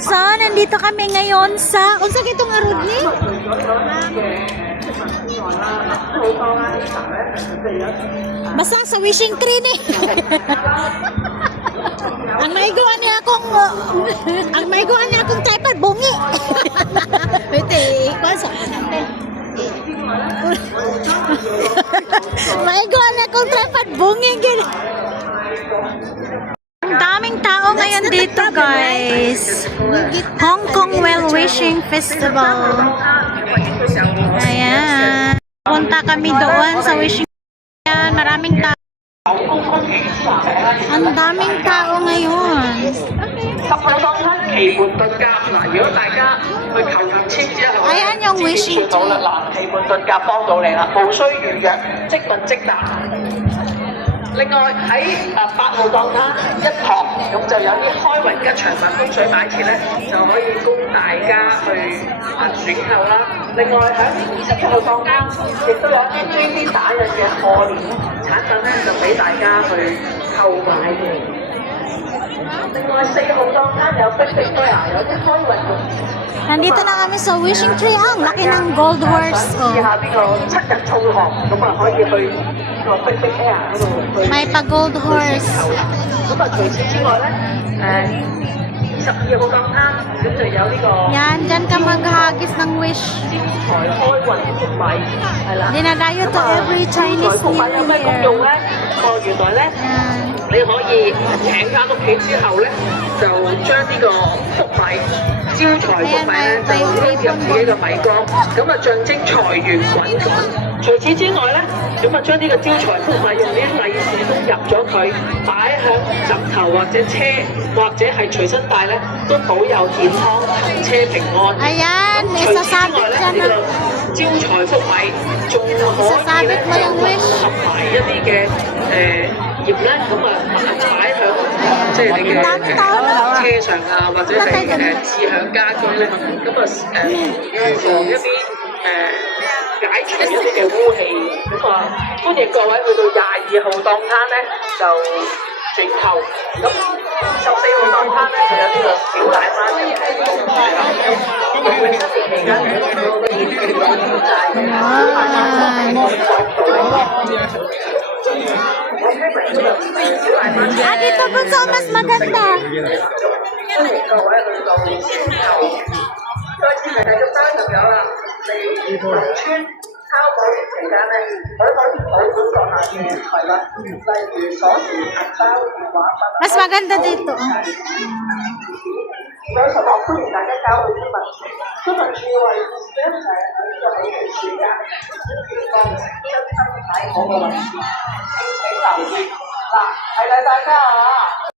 So, nandito kami ngayon sa... Unsa kitong nga road ni? Basta sa wishing tree ni. Ang maiguan niya akong... ang maiguan niya akong tripod, bungi. Wait, ikaw sa anak. Maiguan niya akong tripod, bungi. Ang daming tao ngayon dito, guys. Hong Kong Well Wishing Festival. Ayan. Punta kami doon sa wishing. Ayan, maraming tao. Ang daming tao ngayon. Ayan yung wishing tree.另外喺8號檔攤一旁，咁就有啲開運吉祥物風水擺設咧，就可以供大家去選購啦。另外喺21號檔攤，亦都有一啲 3D 打印嘅賀年產品咧，就俾大家去購買嘅。另外4號檔攤有Big Big Bear，有啲開運用。Nandito na kami sa wishing tree. Ang laki ng gold horse. Oh. 試下呢個7日造學，咁啊可以去呢個Big Big Bear嗰度去。 May pa gold horse. 咁啊除此之外咧，22號檔攤咁就有呢個 Yan, dyan ka maghagis ng wish. 招財開運福米，係啦。 Dinadayo to every Chinese 福米 New 有咩功用 Year. 咧？哦，原來咧。 Yan. 你可以請翻屋企之後咧，就將呢個福米招財福米咧，就拎入自己嘅米缸，咁啊象徵財源滾滾。除此之外咧，咁啊將呢個招財福米用啲利是封入咗佢，擺喺枕頭或者車或者係隨身帶咧，都保佑健康、行車平安。 Ayan, may 除此之 sasabit 外咧， dyan 呢 na. 個招財福米仲可以咧 Sasabit mo yung wish. 合埋一啲嘅葉咧，咁啊擺響即係你嘅車上啊，或者係置響家居咧，咁啊預防一啲解除一啲嘅污氣。咁啊歡迎各位去到22號檔攤咧就轉頭，咁14號檔攤咧就有呢個小大媽嘅公主啦。咁啊新年期間咧有好多熱氣嘅就係小大媽。 Ah, dito po sa mas maganda. 歡迎各位去到之後，再次提提咗三朋友啦，你農村抄稿期間咧，可以保管閣下嘅財物，例如鎖匙、銀包、電話、筆。 Mas maganda dito. 有時候歡迎大家交換天文，天文處為自己一齊喺呢個美期暑假月光真心睇好嘅運勢，敬請留意。嗱，提提大家啊！